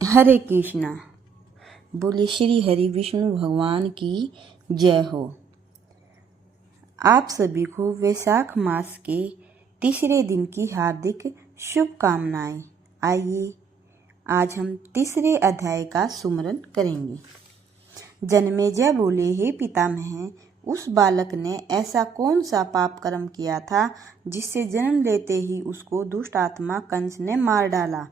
हरे कृष्णा। बोले श्री हरि विष्णु भगवान की जय हो। आप सभी को वैशाख मास के तीसरे दिन की हार्दिक शुभकामनाएं। आइए आज हम तीसरे अध्याय का सुमरन करेंगे। जन्मेजय बोले, हे पितामह, उस बालक ने ऐसा कौन सा पाप कर्म किया था जिससे जन्म लेते ही उसको दुष्ट आत्मा कंस ने मार डाला।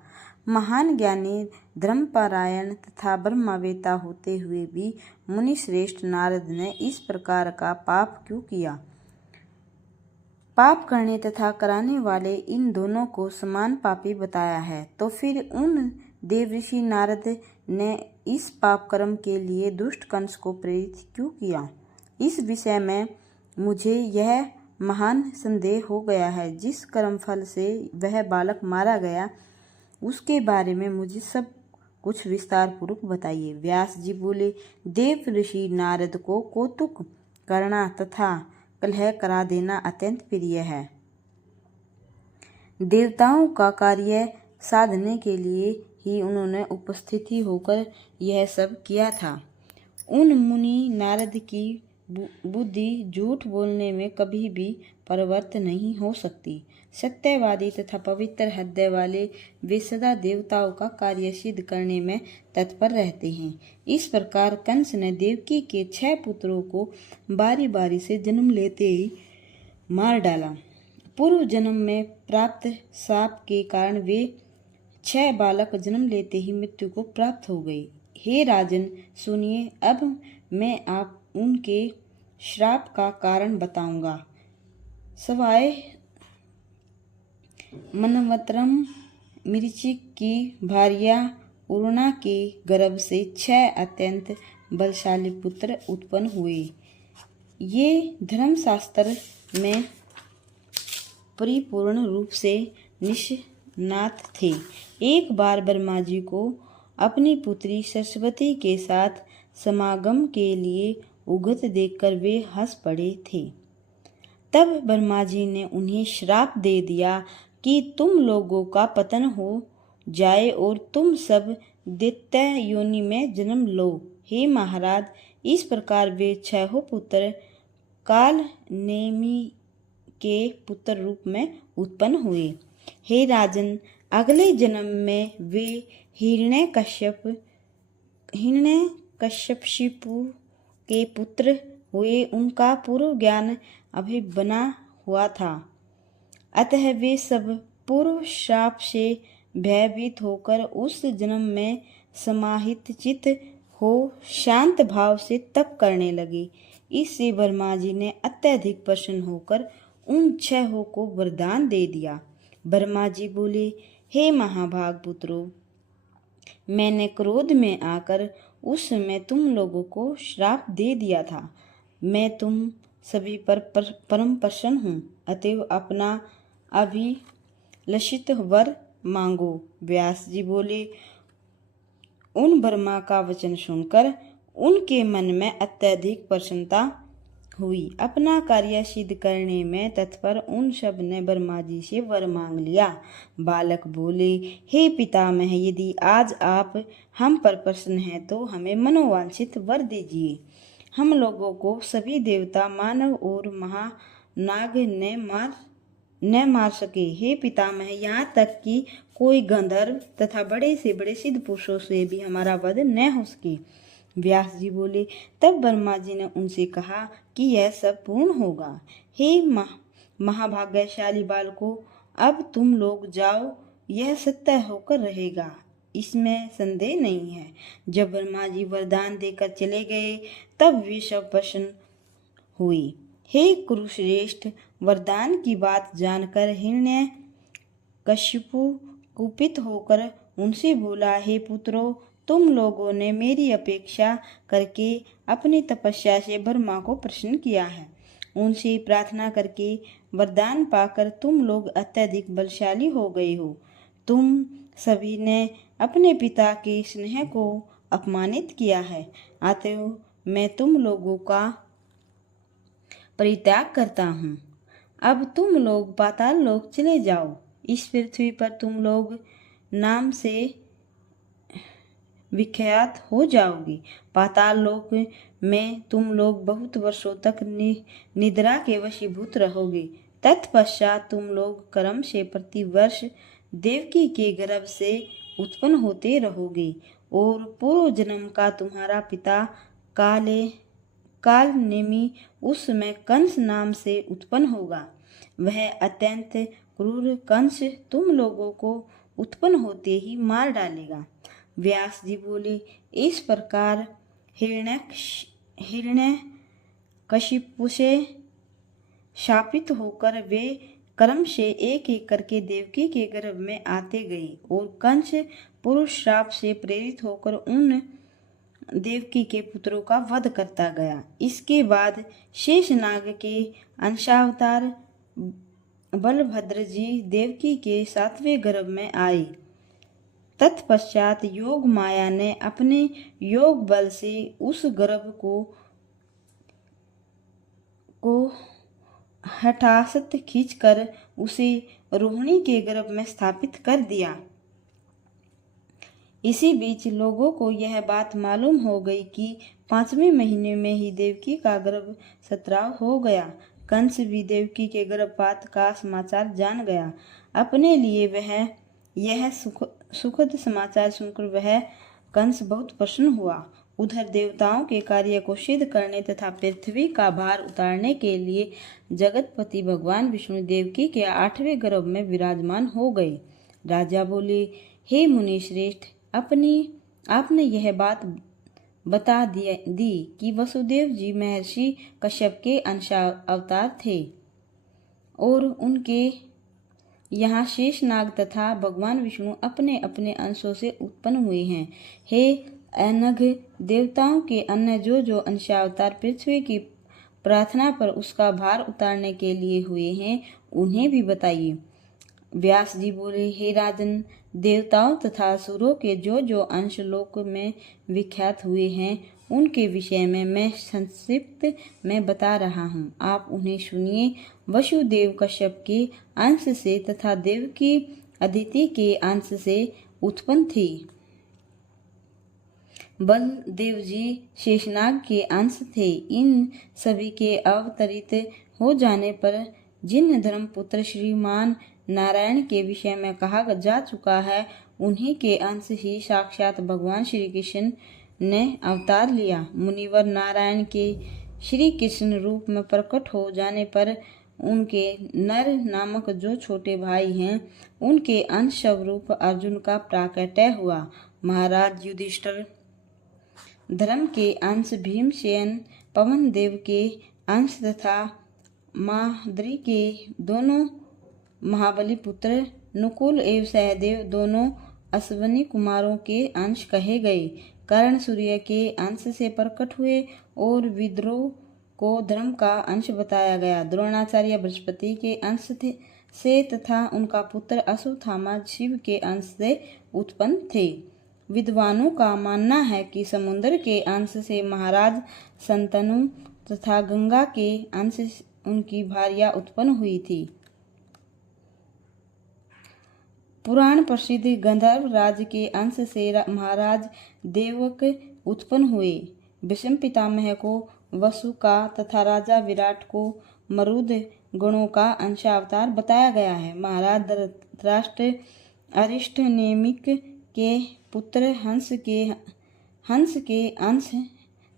महान ज्ञानी, धर्मपरायण तथा ब्रह्मवेत्ता होते हुए भी मुनि श्रेष्ठ नारद ने इस प्रकार का पाप क्यों किया? पाप करने तथा कराने वाले इन दोनों को समान पापी बताया है, तो फिर उन देवऋषि नारद ने इस पाप कर्म के लिए दुष्ट कंस को प्रेरित क्यों किया? इस विषय में मुझे यह महान संदेह हो गया है। जिस कर्म फल से वह बालक मारा गया उसके बारे में मुझे सब कुछ विस्तार पूर्वक बताइए। व्यास जी बोले, देव ऋषि नारद को कौतुक करना तथा कलह करा देना अत्यंत प्रिय है। देवताओं का कार्य साधने के लिए ही उन्होंने उपस्थित होकर यह सब किया था। उन मुनि नारद की बुद्धि झूठ बोलने में कभी भी परिवर्त नहीं हो सकती। सत्यवादी तथा पवित्र हृदय वाले वे सदा देवताओं का कार्य सिद्ध करने में तत्पर रहते हैं। इस प्रकार कंस ने देवकी के 6 पुत्रों को बारी बारी से जन्म लेते ही मार डाला। पूर्व जन्म में प्राप्त शाप के कारण वे 6 बालक जन्म लेते ही मृत्यु को प्राप्त हो गई। हे राजन, सुनिए, अब मैं आप उनके श्राप का कारण बताऊंगा। सवाय मनवंतरम मरीचिक की भार्या उर्णा के गर्भ से 6 अत्यंत बलशाली पुत्र उत्पन्न हुए। ये धर्मशास्त्र में परिपूर्ण रूप से निष्णात थे। एक बार ब्रह्मा जी को अपनी पुत्री सरस्वती के साथ समागम के लिए उगत देखकर वे हंस पड़े थे। तब ब्रह्मा जी ने उन्हें श्राप दे दिया कि तुम लोगों का पतन हो जाए और तुम सब दैत्य योनि में जन्म लो। हे महाराज, इस प्रकार वे 6 पुत्र काल नेमि के पुत्र रूप में उत्पन्न हुए। हे राजन, अगले जन्म में वे हिरण्यकश्यपु के पुत्र हुए। उनका पूर्व ज्ञान अभी बना हुआ था, अतः वे सब पूर्व शाप से भयभीत होकर उस जन्म में समाहित चित्त हो शांत भाव से तप करने लगे। इससे ब्रह्मा जी ने अत्यधिक प्रसन्न होकर उन 6 को वरदान दे दिया। ब्रह्मा जी बोले, हे महाभाग पुत्रों, मैंने क्रोध में आकर उस समय तुम लोगों को श्राप दे दिया था। मैं तुम सभी पर परम प्रसन्न हूँ, अतएव अपना अभिलषित वर मांगो। व्यास जी बोले, उन ब्रह्मा का वचन सुनकर उनके मन में अत्यधिक प्रसन्नता हुई। अपना कार्य सिद्ध करने में तत्पर उन सब ने ब्रह्मा जी से वर मांग लिया। बालक बोले, हे पितामह, यदि आज आप हम पर प्रसन्न हैं तो हमें मनोवांछित वर दीजिए। हम लोगों को सभी देवता, मानव और महानाग न मार सके। हे पितामह, यहाँ तक कि कोई गंधर्व तथा बड़े से बड़े सिद्ध पुरुषों से भी हमारा वध न हो सके। व्यास जी बोले, तब ब्रह्मा जी ने उनसे कहा कि यह सब पूर्ण होगा। हे महाभाग्यशाली बालकों, अब तुम लोग जाओ, यह सत्य होकर रहेगा, इसमें संदेह नहीं है। जब ब्रह्मा जी वरदान देकर चले गए तब वे सब प्रसन्न हुए। हे कुरुश्रेष्ठ, वरदान की बात जानकर हिरण्यकश्यपु कुपित होकर उनसे बोला, हे पुत्रों, तुम लोगों ने मेरी अपेक्षा करके अपनी तपस्या से ब्रह्मा को प्रसन्न किया है। उनसे प्रार्थना करके वरदान पाकर तुम लोग अत्यधिक बलशाली हो गए हो। तुम सभी ने अपने पिता के स्नेह को अपमानित किया है, अतएव मैं तुम लोगों का परित्याग करता हूँ। अब तुम लोग पाताल लोक चले जाओ। इस पृथ्वी पर तुम लोग नाम से विख्यात हो जाओगे। पाताल लोक में तुम लोग बहुत वर्षों तक निद्रा के वशीभूत रहोगे। तत्पश्चात तुम लोग कर्म से प्रतिवर्ष देवकी के गर्भ से उत्पन्न होते रहोगे और पूर्व जन्म का तुम्हारा पिता कालनेमी उस समय कंस नाम से उत्पन्न होगा। वह अत्यंत क्रूर कंस तुम लोगों को उत्पन्न होते ही मार डालेगा। व्यास जी बोले, इस प्रकार हिरण्यकशिपु से शापित होकर वे कर्म से एक एक करके देवकी के गर्भ में आते गए और कंस पुरुष श्राप से प्रेरित होकर उन देवकी के पुत्रों का वध करता गया। इसके बाद शेषनाग के अंशावतार बलभद्र जी देवकी के 7वें गर्भ में आए। तत्पश्चात योग माया ने अपने योग बल से उस गर्भ को हठासत खींचकर उसे रोहिणी के गर्भ में स्थापित कर दिया। इसी बीच लोगों को यह बात मालूम हो गई कि 5वें महीने में ही देवकी का गर्भ स्राव हो गया। कंस भी देवकी के गर्भपात का समाचार जान गया। अपने लिए वह यह सुखद समाचार सुनकर वह कंस बहुत प्रसन्न हुआ। उधर देवताओं के कार्य को सिद्ध करने तथा पृथ्वी का भार उतारने के लिए जगतपति भगवान विष्णु देवकी के 8वें गर्भ में विराजमान हो गए। राजा बोले, हे मुनि श्रेष्ठ, आपने यह बात बता दी कि वसुदेव जी महर्षि कश्यप के अंश अवतार थे और उनके यहाँ शेषनाग तथा भगवान विष्णु अपने अपने अंशों से उत्पन्न हुए हैं। हे अनघ, देवताओं के अन्य जो अंशावतार पृथ्वी की प्रार्थना पर उसका भार उतारने के लिए हुए हैं, उन्हें भी बताइए। व्यास जी बोले, हे राजन, देवताओं तथा असुरों के जो अंश लोक में विख्यात हुए हैं, उनके विषय में मैं संक्षिप्त में बता रहा हूँ, आप उन्हें सुनिए। वसुदेव कश्यप के अंश से तथा देवकी अदिति के अंश से उत्पन्न थी। बलदेव जी शेषनाग के अंश थे। इन सभी के अवतरित हो जाने पर जिन धर्मपुत्र श्रीमान नारायण के विषय में कहा जा चुका है, उन्हीं के अंश ही साक्षात भगवान श्री कृष्ण ने अवतार लिया। मुनिवर नारायण के श्री कृष्ण रूप में प्रकट हो जाने पर उनके नर नामक जो छोटे भाई हैं, उनके अंश स्वरूप अर्जुन का प्राकट्य हुआ। महाराज युधिष्ठिर धर्म के अंश भीमसेन, पवन देव के अंश तथा माद्री के दोनों महाबली पुत्र नुकुल एवं सहदेव दोनों अश्वनी कुमारों के अंश कहे गए। कर्ण सूर्य के अंश से प्रकट हुए और विद्रोह को धर्म का अंश बताया गया। द्रोणाचार्य बृहस्पति के अंश से तथा उनका पुत्र अश्वत्थामा शिव के अंश से उत्पन्न थे। विद्वानों का मानना है कि समुद्र के अंश से महाराज संतनु तथा गंगा के अंश उनकी भार्या उत्पन्न हुई थी। पुराण प्रसिद्ध गंधर्व राज के अंश से महाराज देवक उत्पन्न हुए। भीष्म पितामह को वसु का तथा राजा विराट को मरुद गणों का अंशावतार बताया गया है। महाराज धृतराष्ट्र अरिष्टनेमिक के पुत्र हंस के अंश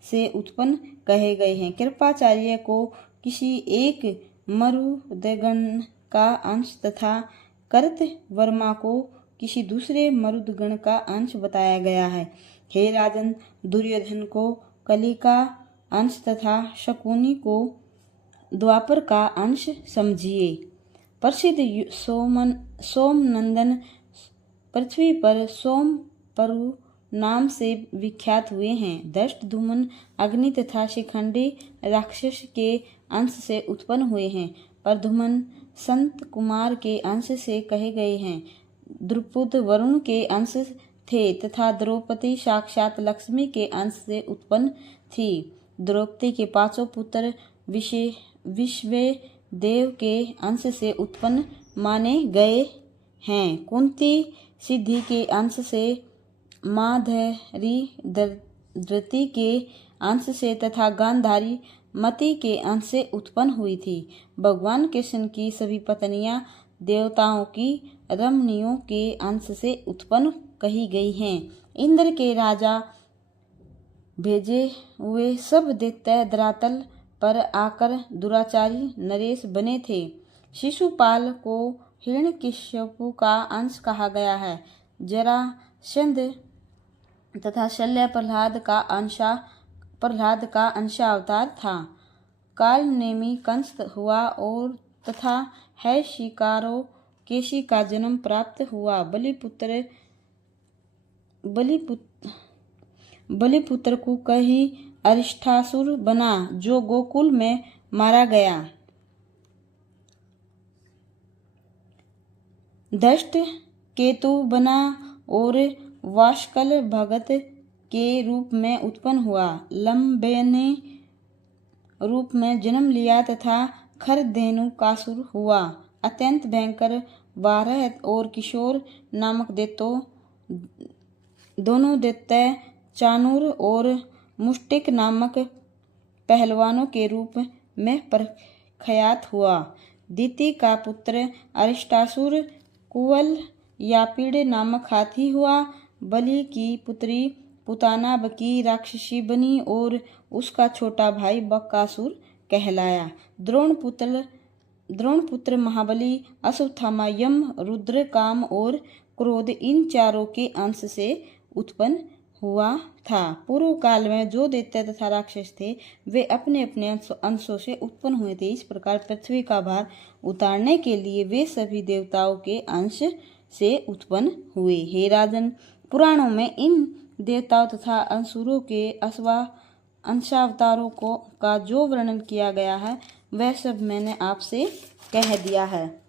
से उत्पन्न कहे गए हैं। कृपाचार्य को किसी एक मरुदगण का अंश तथा करत वर्मा को किसी दूसरे मरुदगण का अंश बताया गया है। हे राजन, दुर्योधन को कली का अंश तथा शकुनी को द्वापर का अंश समझिए। प्रसिद्ध सोमनंदन पृथ्वी पर सोमपरु नाम से विख्यात हुए हैं। दष्टधुमन अग्नि तथा शिखंडी राक्षस के अंश से उत्पन्न हुए हैं। प्रधुमन संत कुमार के अंश से कहे गए हैं। द्रुपद वरुण के अंश थे तथा द्रौपदी साक्षात लक्ष्मी के अंश से उत्पन्न थी। द्रौपदी के 5 पुत्र विश्वदेव के अंश से उत्पन्न माने गए हैं। कुंती सिद्धि के अंश से माधरी धृति के अंश से तथा गांधारी मति के अंश से उत्पन्न हुई थी। भगवान कृष्ण की सभी पत्नियां देवताओं की रमणियों के अंश से उत्पन्न कही गई हैं। इंद्र के राजा भेजे हुए सब दैत्य धरातल पर आकर दुराचारी नरेश बने थे। शिशुपाल को हिरण्यकशिपु का अंश कहा गया है। जरासंध तथा शल्य प्रहलाद का अंशावतार था। कालनेमी कंस हुआ और तथा है शिकारो केशी का जन्म प्राप्त हुआ। बलिपुत्र को कही अरिष्टासुर बना जो गोकुल में मारा गया। दष्ट केतु बना और वाष्कल भगत के रूप में उत्पन्न हुआ। लंबे ने रूप में जन्म लिया तथा खरधेनु कासुर हुआ। अत्यंत भयंकर वारह और किशोर नामक दोनों दैत्य चाणूर और मुष्टिक नामक पहलवानों के रूप में प्रख्यात हुआ। दिति का पुत्र अरिष्टासुर कुवल यापीड़ नामक हाथी हुआ। बलि की पुत्री पुताना बकी राक्षसी बनी और उसका छोटा भाई बकासुर कहलाया। द्रोण पुत्र महाबली अश्वत्थामा यम रुद्र काम और क्रोध इन चारों के अंश से उत्पन्न हुआ था। पूर्व काल में जो दैत्य तथा राक्षस थे वे अपने अपने अंशों से उत्पन्न हुए थे। इस प्रकार पृथ्वी का भार उतारने के लिए वे सभी देवताओं के अंश से उत्पन्न हुए। हे राजन, पुराणों में इन देवताओं तथा असुरों के अंशावतारों का जो वर्णन किया गया है वह सब मैंने आपसे कह दिया है।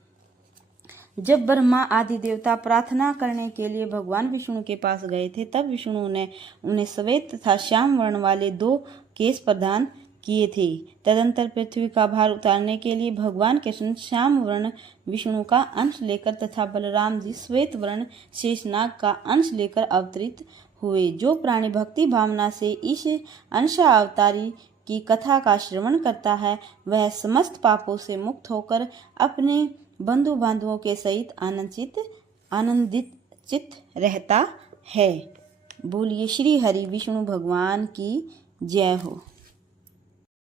जब ब्रह्मा आदि देवता प्रार्थना करने के लिए भगवान विष्णु के पास गए थे तब विष्णु ने उन्हें श्वेत तथा श्याम वर्ण वाले 2 केश प्रदान किए थे। तदंतर पृथ्वी का भार उतारने के लिए भगवान कृष्ण श्याम वर्ण विष्णु का अंश लेकर तथा बलराम जी श्वेत वर्ण शेषनाग का अंश लेकर अवतरित हुए। जो प्राणी भक्ति भावना से इस अंशावतारी की कथा का श्रवण करता है वह समस्त पापों से मुक्त होकर अपने बंधु बांधवों के सहित आनंदित चित्त रहता है। बोलिए श्री हरि विष्णु भगवान की जय हो।